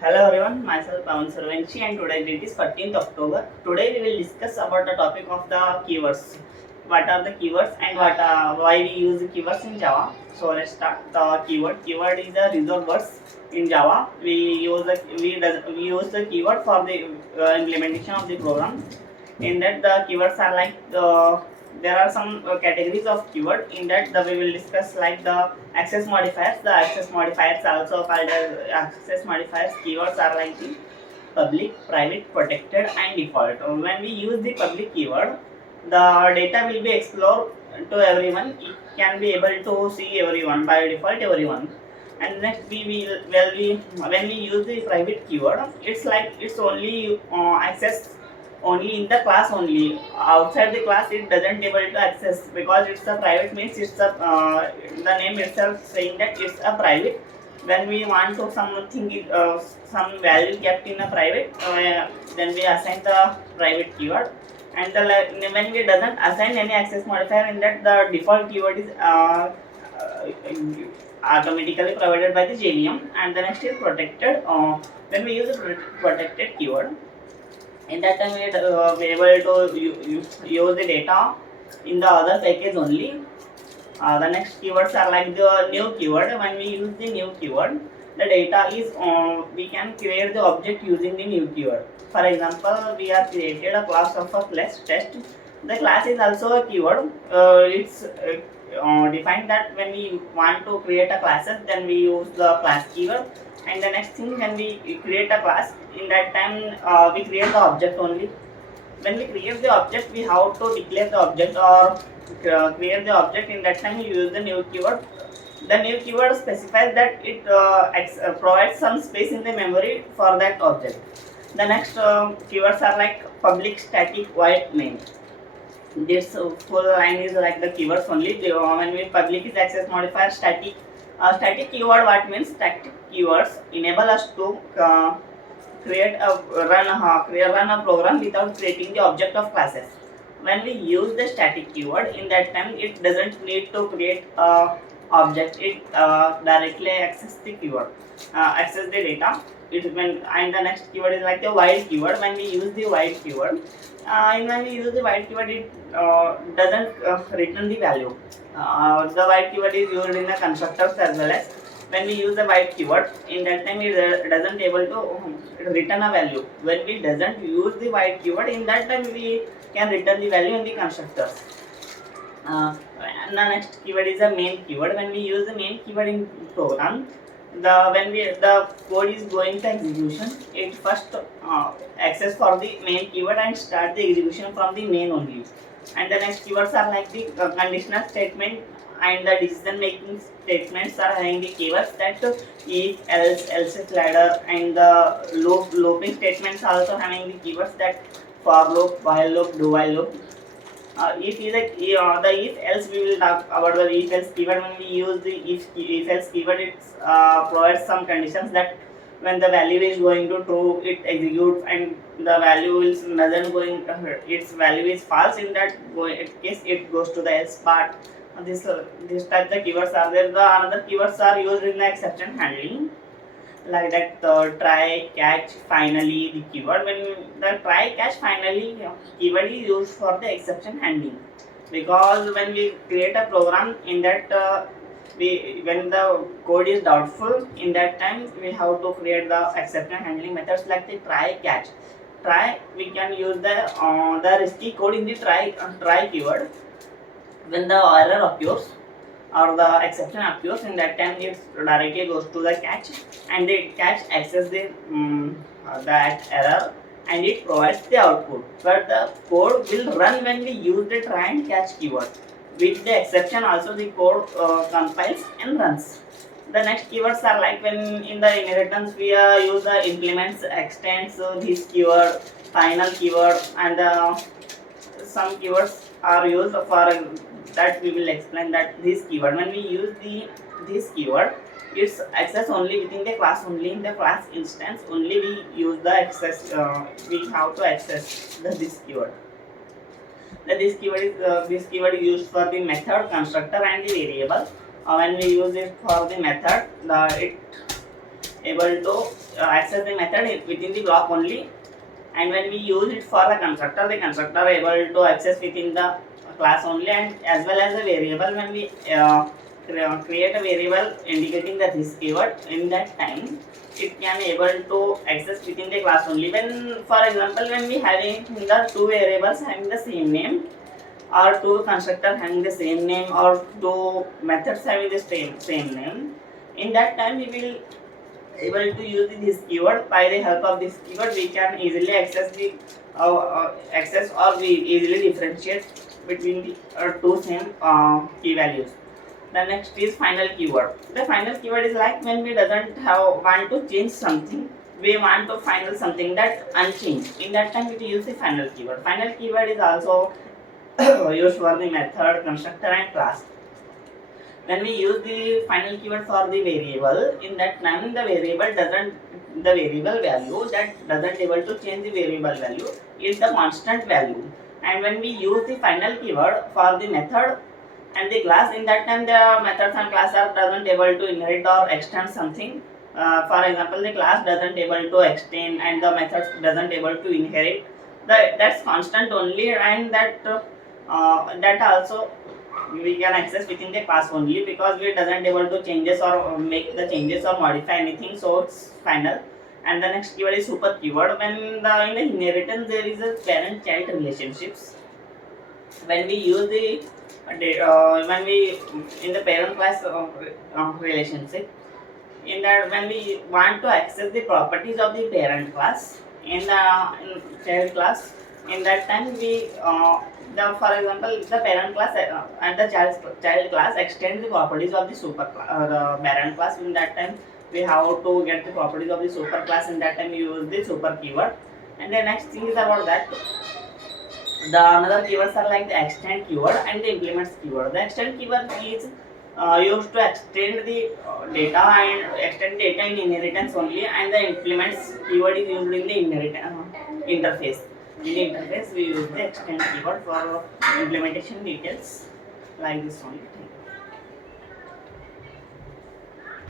Hello everyone, myself Pawan Survanshi and today date is 14th October. Today we will discuss about the topic of the keywords. What are the keywords and why we use the keywords in Java. So let's start the keyword. Keyword is a reserved words in Java. We use the keyword for the implementation of the program. In that the keywords are like there are some categories of keyword. In that we will discuss like the access modifiers. The access modifiers also called as access modifiers. Keywords are like the public, private, protected and default. When we use the public keyword, the data will be explored to everyone. It can be able to see everyone by default everyone. And next we will when we use the private keyword, it's like it's only access only in the class only. Outside the class it doesn't able to access because it's a private means it's a the name itself saying that it's a private. When we want to something some value kept in a private, then we assign the private keyword. And when we doesn't assign any access modifier, in that the default keyword is automatically provided by the JVM. And the next is protected. When we use a protected keyword, in that time we able to use the data in the other package only. The next keywords are like the new keyword. When we use the new keyword, the data is we can create the object using the new keyword. For example, we have created a class of a class test. The class is also a keyword. It's defined that when we want to create a classes, then we use the class keyword. And the next thing, when we create a class, in that time we create the object only. When we create the object, we have to declare the object or create the object. In that time you use the new keyword. The new keyword specifies that it provides some space in the memory for that object. The next keywords are like public, static, void, main. This full line is like the keywords only. When we public is access modifier, static. Static keyword, what means? Static keywords enable us to create a run a program without creating the object of classes. When we use the static keyword, in that time it doesn't need to create a object. It directly access the keyword, access the data. It when and the next keyword is like the while keyword. When we use the while keyword, and when we use the while keyword, it doesn't return the value. The while keyword is used in the constructors as well as when we use the while keyword. In that time it doesn't able to return a value. When we doesn't use the while keyword, in that time we can return the value in the constructors. And the next keyword is the main keyword. When we use the main keyword in program, the code is going to execution, it first access for the main keyword and start the execution from the main only. And the next keywords are like the conditional statement and the decision making statements are having the keywords that if, else, else ladder, and the looping statements also having the keywords that for loop, while loop, do while loop. If is the if else, we will talk about the if else keyword. When we use the if else keyword, it provides some conditions that when the value is going to true, it executes, and the value is doesn't going, its value is false. In that case, it goes to the else part. This type the keywords are there. The another keywords are used in the exception handling, like that try, catch, finally. The keyword, when the try, catch, finally keyword is used for the exception handling, because when we create a program, in that when the code is doubtful, in that time we have to create the exception handling methods like the try, catch. Try, we can use the risky code in the try keyword. When the error occurs or the exception occurs, in that time it directly goes to the catch, and the catch access that error, and it provides the output. But the code will run when we use the try and catch keyword. With the exception also, the code compiles and runs. The next keywords are like when in the inheritance we use the implements, extends, this keyword, final keyword, and some keywords are used for that. We will explain that this keyword, when we use this keyword, it's access only within the class only. In the class instance only we use the access, we have to access this keyword. This keyword is used for the method, constructor and the variable. When we use it for the method, it able to access the method within the block only. And when we use it for the constructor able to access within the class only, and as well as a variable. When we create a variable indicating the this keyword, in that time it can able to access within the class only. When, for example, when we having the two variables having the same name, or two constructor having the same name, or two methods having the same name, in that time we will able to use this keyword. By the help of this keyword we can easily access the access, or we easily differentiate between the two same key values. The next is final keyword. The final keyword is like when we doesn't have want to change something, we want to final something that unchanged. In that time we use the final keyword. Final keyword is also used for the method, constructor and class. When we use the final keyword for the variable, in that time the variable value that doesn't able to change the variable value is the constant value. And when we use the final keyword for the method and the class, in that time the methods and class are doesn't able to inherit or extend something. For example, the class doesn't able to extend and the methods doesn't able to inherit. That's constant only, and that also we can access within the class only, because we doesn't able to changes or make the changes or modify anything, so it's final. And the next keyword is super keyword. When in the inheritance there is a parent child relationships. When we use the when we in the parent class relationship, in that when we want to access the properties of the parent class in the child class, in that time we for example the parent class and the child class extend the properties of the the parent class. In that time we have to get the properties of the super class. In that time we use the super keyword. And the next thing is about that the another keywords are like the extend keyword and the implements keyword. The extend keyword is used to extend the data and extend data in inheritance only, and the implements keyword is used in the interface. In the interface we use the extend keyword for implementation details, like this only.